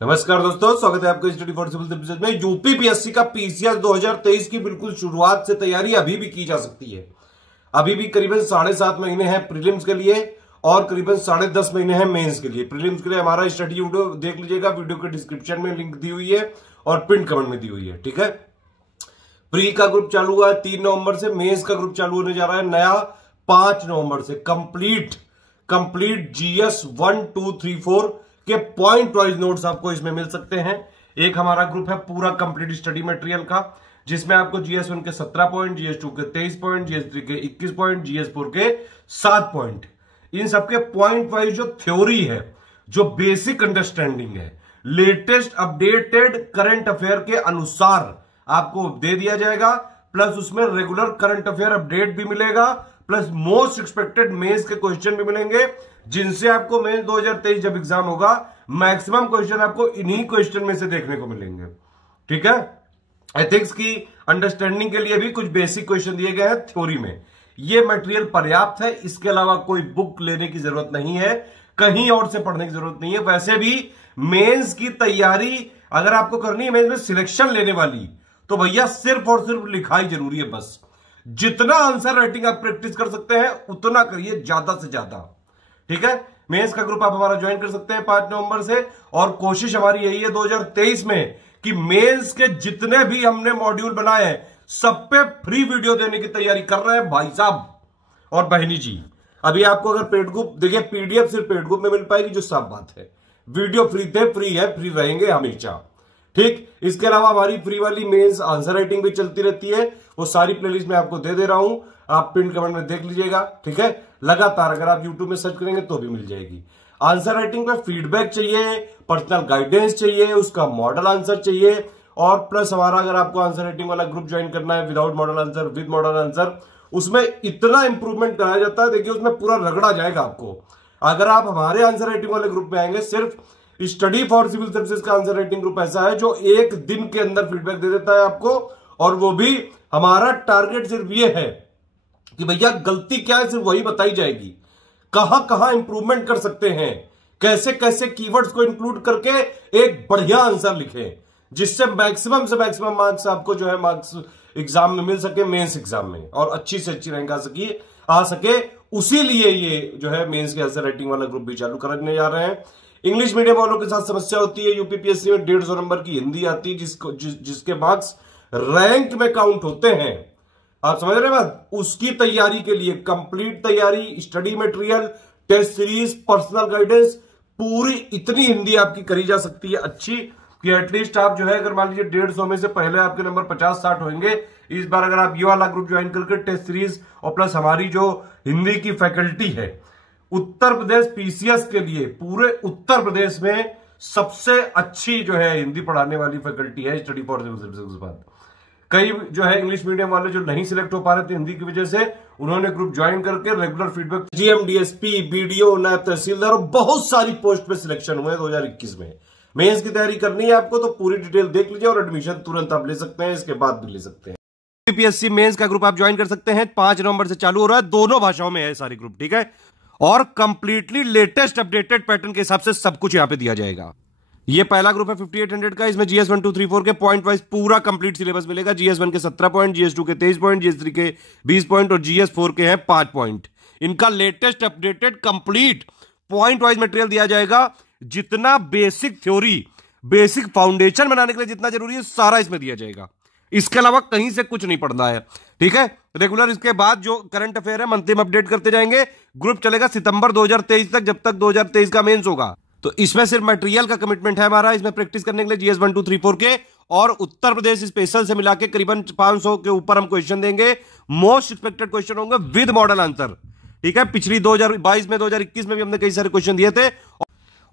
नमस्कार दोस्तों, स्वागत है आपका स्टडी फॉर सिविल सर्विसेज में। यूपीपीएससी का पीसीएस 2023 की बिल्कुल शुरुआत से तैयारी अभी भी की जा सकती है। अभी भी करीबन 7.5 महीने हैं प्रीलिम्स के लिए और करीबन 10.5 महीने हैं मेंस के लिए। प्रीलिम्स के लिए हमारा स्टडी वीडियो देख लीजिएगा, वीडियो के डिस्क्रिप्शन में लिंक दी हुई है और पिन कमेंट में दी हुई है। ठीक है, प्री का ग्रुप चालू हुआ है 3 नवंबर से, मेंस का ग्रुप चालू होने जा रहा है नया 5 नवंबर से। कंप्लीट जीएस 1, 2, 3, 4 के पॉइंट वाइज नोट्स आपको इसमें मिल सकते हैं। एक हमारा ग्रुप है पूरा कंप्लीट स्टडी मटेरियल का, जिसमें आपको जीएस 1 के 17 पॉइंट, जीएस 2 के 23 पॉइंट, जीएस 3 के 21 पॉइंट, जीएस 4 के 7 पॉइंट, इन सबके पॉइंट वाइज जो थ्योरी है, जो बेसिक अंडरस्टैंडिंग है, लेटेस्ट अपडेटेड करंट अफेयर के अनुसार आपको दे दिया जाएगा। प्लस उसमें रेगुलर करंट अफेयर अपडेट भी मिलेगा, प्लस मोस्ट एक्सपेक्टेड मेंस के क्वेश्चन भी मिलेंगे, जिनसे आपको मेंस 2023 जब एग्जाम होगा मैक्सिमम क्वेश्चन आपको इन्हीं क्वेश्चन में से देखने को मिलेंगे। ठीक है, एथिक्स की अंडरस्टैंडिंग के लिए भी कुछ बेसिक क्वेश्चन दिए गए हैं थ्योरी में। यह मटेरियल पर्याप्त है, इसके अलावा कोई बुक लेने की जरूरत नहीं है, कहीं और से पढ़ने की जरूरत नहीं है। वैसे भी मेंस की तैयारी अगर आपको करनी है, मेंस में सिलेक्शन लेने वाली, तो भैया सिर्फ और सिर्फ लिखाई जरूरी है। बस जितना आंसर राइटिंग आप प्रैक्टिस कर सकते हैं उतना करिए, ज्यादा से ज्यादा। ठीक है, मेंस का ग्रुप आप हमारा ज्वाइन कर सकते हैं 5 नवंबर से। और कोशिश हमारी यही है 2023 में कि मेंस के जितने भी हमने मॉड्यूल बनाए हैं सब पे फ्री वीडियो देने की तैयारी कर रहे हैं भाई साहब और बहनी जी। अभी आपको अगर पेड ग्रुप देखिए, पीडीएफ सिर्फ पेड ग्रुप में मिल पाएगी, जो साफ बात है। वीडियो फ्री थे, फ्री है, फ्री रहेंगे हमेशा। ठीक, इसके अलावा हमारी फ्री वाली मेंस आंसर राइटिंग भी चलती रहती है, वो सारी प्लेलिस्ट में आपको दे रहा हूं, आप पिन कमेंट में देख लीजिएगा। ठीक है, लगातार अगर आप यूट्यूब में सर्च करेंगे तो भी मिल जाएगी। आंसर राइटिंग पे फीडबैक चाहिए, पर्सनल गाइडेंस चाहिए, उसका मॉडल आंसर चाहिए, और प्लस हमारा अगर आपको आंसर राइटिंग वाला ग्रुप ज्वाइन करना है without model answer, with model answer, उसमें इतना इंप्रूवमेंट कराया जाता है। देखिए, उसमें पूरा रगड़ा जाएगा आपको। अगर आप हमारे आंसर राइटिंग वाले ग्रुप में आएंगे, सिर्फ स्टडी फॉर सिविल सर्विसेज का आंसर राइटिंग ग्रुप ऐसा है जो 1 दिन के अंदर फीडबैक दे देता है आपको। और वो भी हमारा टारगेट सिर्फ ये है कि भैया गलती क्या है सिर्फ वही बताई जाएगी, कहां कहां इंप्रूवमेंट कर सकते हैं, कैसे कैसे कीवर्ड्स को इंक्लूड करके एक बढ़िया आंसर लिखें, जिससे मैक्सिमम से मैक्सिमम मार्क्स आपको जो है मार्क्स एग्जाम में मिल सके, मेंस एग्जाम में, और अच्छी से अच्छी रैंक आ सके। उसी लिए ये जो है मेंस के आंसर राइटिंग वाला ग्रुप भी चालू करने जा रहे हैं। इंग्लिश मीडियम वालों के साथ समस्या होती है, यूपीपीएससी में 150 नंबर की हिंदी आती है, जिसके मार्क्स रैंक में काउंट होते हैं। आप समझ रहे हैं बात? उसकी तैयारी के लिए कंप्लीट तैयारी, study material, test series, personal guidance, पूरी इतनी हिंदी आपकी करी जा सकती है अच्छी कि एटलीस्ट आप जो है, अगर मान लीजिए 150 में से पहले आपके नंबर 50-60 होंगे, इस बार अगर आप ये वाला ग्रुप ज्वाइन करके टेस्ट सीरीज और प्लस हमारी जो हिंदी की फैकल्टी है, उत्तर प्रदेश पीसीएस के लिए पूरे उत्तर प्रदेश में सबसे अच्छी जो है हिंदी पढ़ाने वाली फैकल्टी है स्टडी फॉर सिविल सर्विसेज के बाद। कई जो है इंग्लिश मीडियम वाले जो नहीं सिलेक्ट हो पा रहे थे हिंदी की वजह से, उन्होंने ग्रुप ज्वाइन करके regular feedback, GM, DSP, BDO, नायब तहसीलदार और बहुत सारी पोस्ट पे सिलेक्शन हुए 2021 में। मेंस की तैयारी करनी है आपको तो पूरी डिटेल देख लीजिए और एडमिशन तुरंत आप ले सकते हैं, इसके बाद भी ले सकते हैं। यूपीपीएससी मेंस का ग्रुप आप ज्वाइन कर सकते हैं, 5 नवंबर से चालू हो रहा है, दोनों भाषाओं में है सारी ग्रुप। ठीक है, और कंप्लीटली लेटेस्ट अपडेटेड पैटर्न के हिसाब से सब कुछ यहां पे दिया जाएगा। ये पहला ग्रुप है 5800 का, इसमें जीएस 1, 2, 3, 4 के पॉइंट वाइज पूरा कंप्लीट सिलेबस मिलेगा। जीएस 1 के 17 पॉइंट, जीएस 2 के 23 पॉइंट, जीएस 3 के 20 पॉइंट और जीएस 4 के हैं 5 पॉइंट। इनका latest updated complete point wise material दिया जाएगा। जितना बेसिक थ्योरी, बेसिक फाउंडेशन बनाने के लिए जितना जरूरी है, सारा इसमें दिया जाएगा। इसके अलावा कहीं से कुछ नहीं पढ़ना है। ठीक है, रेगुलर इसके बाद जो करंट अफेयर है मंथली में अपडेट करते जाएंगे। ग्रुप चलेगा सितंबर 2023 तक, जब तक 2023 का मेंस होगा। तो इसमें सिर्फ मटेरियल का कमिटमेंट है हमारा, इसमें प्रैक्टिस करने के लिए जीएस 1, 2, 3, 4 के और उत्तर प्रदेश स्पेशल से मिला के करीबन 500 के ऊपर हम क्वेश्चन देंगे। मोस्ट एक्सपेक्टेड क्वेश्चन होंगे विद मॉडल आंसर। ठीक है, पिछली 2022 में, 2021 में भी हमने कई सारे क्वेश्चन दिए थे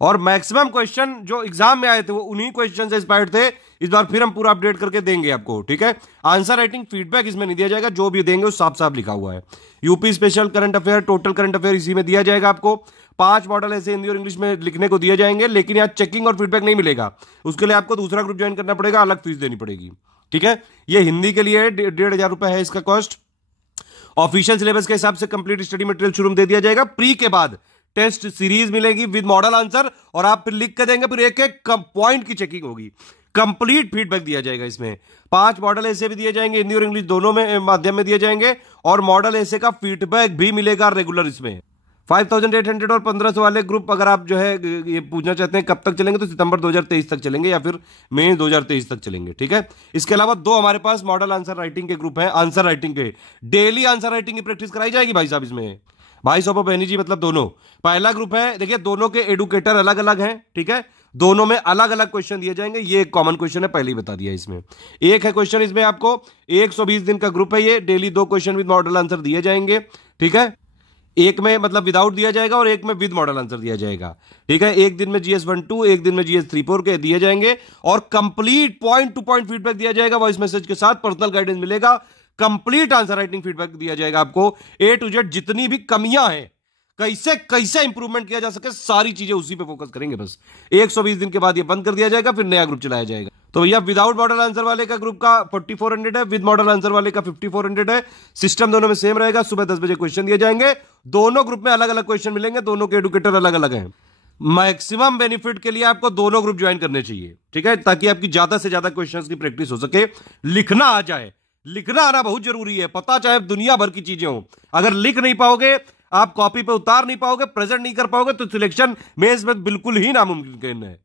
और मैक्सिमम क्वेश्चन जो एग्जाम में आए थे वो उन्हीं क्वेश्चन से इंस्पायर्ड थे। इस बार फिर हम पूरा अपडेट करके देंगे आपको। ठीक है, आंसर राइटिंग फीडबैक इसमें नहीं दिया जाएगा, जो भी देंगे वो साफ साफ लिखा हुआ है। UP special current affair, total current affair इसी में दिया जाएगा आपको। 5 मॉडल ऐसे हिंदी और इंग्लिश में लिखने को दिए जाएंगे, लेकिन यहाँ चेकिंग और फीडबैक नहीं मिलेगा। उसके लिए आपको दूसरा ग्रुप ज्वाइन करना पड़ेगा, अलग फीस देनी पड़ेगी। ठीक है, ये हिंदी के लिए 1,500 रुपए है इसका कॉस्ट। ऑफिशियल सिलेबस के हिसाब से कंप्लीट स्टडी मटेरियल शुरू में दे दिया जाएगा। प्री के बाद टेस्ट सीरीज मिलेगी विद मॉडल आंसर, और आप फिर लिख के देंगे, फिर एक एक पॉइंट की चेकिंग होगी, कंप्लीट फीडबैक दिया जाएगा। इसमें 5 मॉडल ऐसे भी दिए जाएंगे, हिंदी और इंग्लिश दोनों में माध्यम में दिए जाएंगे, और मॉडल ऐसे का फीडबैक भी मिलेगा रेगुलर। इसमें 5800 और 1500 वाले ग्रुप अगर आप जो है ये पूछना चाहते हैं कब तक चलेंगे, तो सितंबर 2023 तक चलेंगे या फिर मई 2023 तक चलेंगे, ठीक है। इसके अलावा 2 हमारे पास मॉडल आंसर राइटिंग के ग्रुप हैं, आंसर राइटिंग के डेली आंसर राइटिंग की प्रैक्टिस कराई जाएगी भाई साहब इसमें, भाई साहब और बहनी जी, मतलब दोनों। पहला ग्रुप है, देखिए दोनों के एडुकेटर अलग अलग हैं, ठीक है, दोनों में अलग अलग क्वेश्चन दिए जाएंगे। ये एक कॉमन क्वेश्चन है, पहले ही बता दिया। इसमें एक है क्वेश्चन, इसमें आपको 120 दिन का ग्रुप है ये, daily 2 question with model answer दिए जाएंगे, ठीक है। एक में मतलब विदाउट दिया जाएगा और एक में विद मॉडल आंसर दिया जाएगा, ठीक है। एक दिन में GS 1-2, एक दिन में GS 3-4 के दिए जाएंगे, और complete point two point feedback दिया जाएगा वॉइस मैसेज के साथ, पर्सनल गाइडेंस मिलेगा, कंप्लीट आंसर राइटिंग फीडबैक दिया जाएगा आपको, A to Z जितनी भी कमियां हैं, कैसे कैसे इंप्रूवमेंट किया जा सके, सारी चीजें उसी पे फोकस करेंगे बस। 120 दिन के बाद ये बंद कर दिया जाएगा, फिर नया ग्रुप चलाया जाएगा। तो भैया विदाउट मॉडल आंसर वाले का ग्रुप का 4400 है, विद मॉडल आंसर वाले का 5400 है। सिस्टम दोनों में सेम रहेगा, सुबह 10 बजे क्वेश्चन दिए जाएंगे, दोनों ग्रुप में अलग अलग क्वेश्चन मिलेंगे, दोनों के एडुकेटर अलग अलग हैं। मैक्सिमम बेनिफिट के लिए आपको दोनों ग्रुप ज्वाइन करने चाहिए, ठीक है, ताकि आपकी ज्यादा से ज्यादा क्वेश्चंस की प्रैक्टिस हो सके, लिखना आ जाए। लिखना आना बहुत जरूरी है, पता चाहे दुनिया भर की चीजें हो, अगर लिख नहीं पाओगे, आप कॉपी पे उतार नहीं पाओगे, प्रेजेंट नहीं कर पाओगे, तो सिलेक्शन मेंस में बिल्कुल ही नामुमकिन है।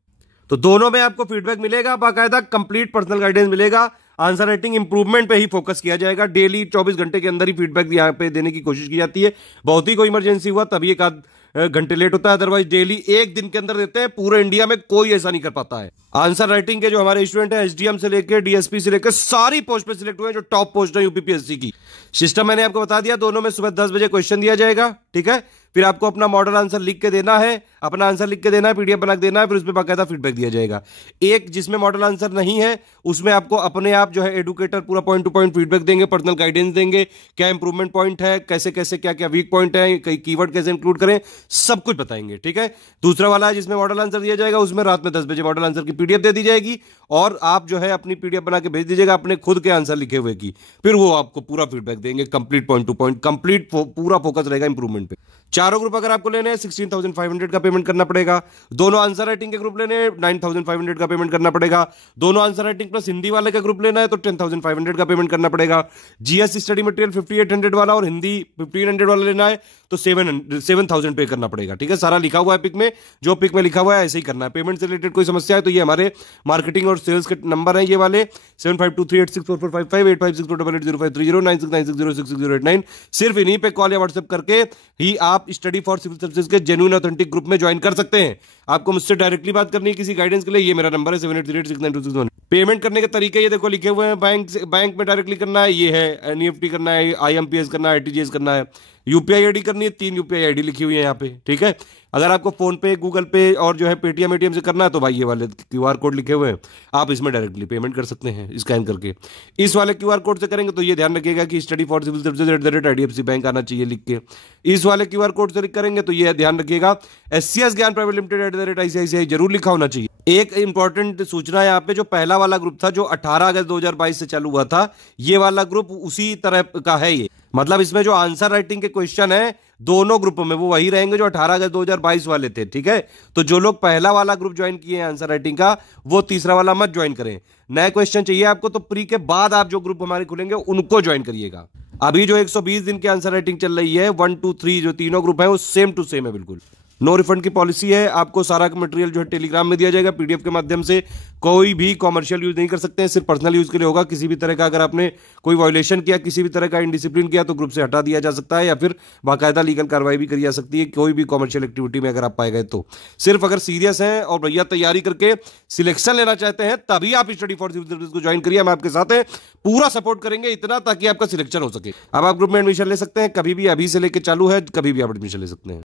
तो दोनों में आपको फीडबैक मिलेगा, बाकायदा कंप्लीट पर्सनल गाइडेंस मिलेगा, आंसर राइटिंग इंप्रूवमेंट पे ही फोकस किया जाएगा। डेली 24 घंटे के अंदर ही फीडबैक यहाँ पे देने की कोशिश की जाती है, बहुत ही कोई इमरजेंसी हुआ तभी एक आध घंटे लेट होता है, अदरवाइज डेली 1 दिन के अंदर देते हैं। पूरे इंडिया में कोई ऐसा नहीं कर पाता है। आंसर राइटिंग के जो हमारे स्टूडेंट हैं, SDM से लेकर DSP से लेकर सारी पोस्ट पे सिलेक्ट हुए हैं, जो टॉप पोस्ट है UPPSC की। सिस्टम मैंने आपको बता दिया, दोनों में सुबह 10 बजे क्वेश्चन दिया जाएगा, ठीक है। फिर आपको अपना मॉडल आंसर लिख के देना है, अपना आंसर लिख के देना है, PDF बना के देना है, फिर उस पर बाकायदा फीडबैक दिया जाएगा। एक जिसमें मॉडल आंसर नहीं है, उसमें आपको अपने आप जो है एडुकेटर पूरा पॉइंट टू पॉइंट फीडबैक देंगे, पर्सनल गाइडेंस देंगे, क्या इंप्रूवमेंट पॉइंट है, कैसे कैसे क्या क्या वीक पॉइंट है, कई कीवर्ड कैसे इंक्लूड करें, सब कुछ बताएंगे, ठीक है। दूसरा वाला है जिसमें मॉडल आंसर दिया जाएगा, उसमें रात में 10 बजे मॉडल आंसर की PDF दे दी जाएगी, और आप जो है अपनी PDF बना के भेज दीजिएगा अपने खुद के आंसर लिखे हुए की, फिर वो आपको पूरा फीडबैक देंगे, complete point two point, complete पूरा फोकस रहेगा इंप्रूवमेंट पे। चारों ग्रुप अगर आपको लेने हैं 16,500 का पेमेंट करना पड़ेगा। दोनों आंसर राइटिंग के ग्रुप लेने हैं 9,500 का पेमेंट करना पड़ेगा। दोनों आंसर राइटिंग प्लस हिंदी वाले का ग्रुप लेना है तो 10,500 का पेमेंट करना पड़ेगा। GS स्टडी मटेरियल 5,800 वाला और हिंदी 1,500 वाला लेना है तो 7,000 पे करना पड़ेगा, ठीक है। सारा लिखा हुआ है पिक में, जो पिक में लिखा हुआ है ऐसे ही करना है। पेमेंट से रिलेटेड कोई समस्या है तो ये हमारे मार्केटिंग और सेल्स के नंबर हैं, ये वाले 7523864455 8562880530 9696066089। सिर्फ इन्हीं पे कॉल या व्हाट्सएप करके ही आप स्टडी फॉर सिविल सर्विसेज के जेन्युइन ऑथेंटिक ग्रुप में ज्वाइन कर सकते हैं। आपको मुझसे डायरेक्टली बात करनी है किसी गाइडेंस के लिए, ये मेरा नंबर है 7838692661। पेमेंट करने के तरीके ये देखो लिखे हुए हैं, बैंक में डायरेक्टली करना है, ये है NEFT करना है, IMPS करना है, RTGS करना है, UPI ID करनी है, 3 UPI ID लिखी हुई है यहाँ पे, ठीक है। अगर आपको फोन पे, गूगल पे और जो है पेटीएम ATM से करना है तो भाई ये वाले QR कोड लिखे हुए हैं, आप इसमें डायरेक्टली पेमेंट कर सकते हैं स्कैन करके। इस वाले QR कोड से करेंगे तो ये ध्यान रखिएगा कि study for civil services @IDFC bank आना चाहिए लिख के। इस वाले QR कोड से करेंगे तो ये ध्यान रखिएगा SCS ज्ञान प्राइवेट लिमिटेड @ICICI जरूर लिखा होना चाहिए। एक इंपॉर्टेंट सूचना यहाँ पे, जो पहला वाला ग्रुप था जो 18 अगस्त 2022 से चालू हुआ था, ये वाला ग्रुप उसी तरह का है। ये मतलब इसमें जो आंसर राइटिंग के क्वेश्चन है दोनों ग्रुपों में वो वही रहेंगे जो 18 अगस्त 2022 वाले थे, ठीक है। तो जो लोग पहला वाला ग्रुप ज्वाइन किए हैं आंसर राइटिंग का, वो तीसरा वाला मत ज्वाइन करें। नए क्वेश्चन चाहिए आपको तो प्री के बाद आप जो ग्रुप हमारे खुलेंगे उनको ज्वाइन करिएगा। अभी जो 120 दिन की आंसर राइटिंग चल रही है 1, 2, 3 जो तीनों ग्रुप है वो सेम टू सेम है, बिल्कुल नो रिफंड की पॉलिसी है। आपको सारा मटेरियल जो है टेलीग्राम में दिया जाएगा PDF के माध्यम से। कोई भी कॉमर्शियल यूज नहीं कर सकते हैं, सिर्फ पर्सनल यूज के लिए होगा। किसी भी तरह का अगर आपने कोई वायोलेशन किया, किसी भी तरह का इनडिसिप्लिन किया तो ग्रुप से हटा दिया जा सकता है या फिर बाकायदा लीगल कार्रवाई भी करी जा सकती है, कोई भी कॉमर्शियल एक्टिविटी में अगर आप पाए गए तो। सिर्फ अगर सीरियस हैं और भैया तैयारी करके सिलेक्शन लेना चाहते हैं तभी आप स्टडी फॉर सिविल सर्विसेज को ज्वाइन करिए। हम आपके साथ हैं, पूरा सपोर्ट करेंगे इतना ताकि आपका सिलेक्शन हो सके। अब आप ग्रुप में एडमिशन ले सकते हैं कभी भी, अभी से लेकर चालू है, कभी भी आप एडमिशन ले सकते हैं।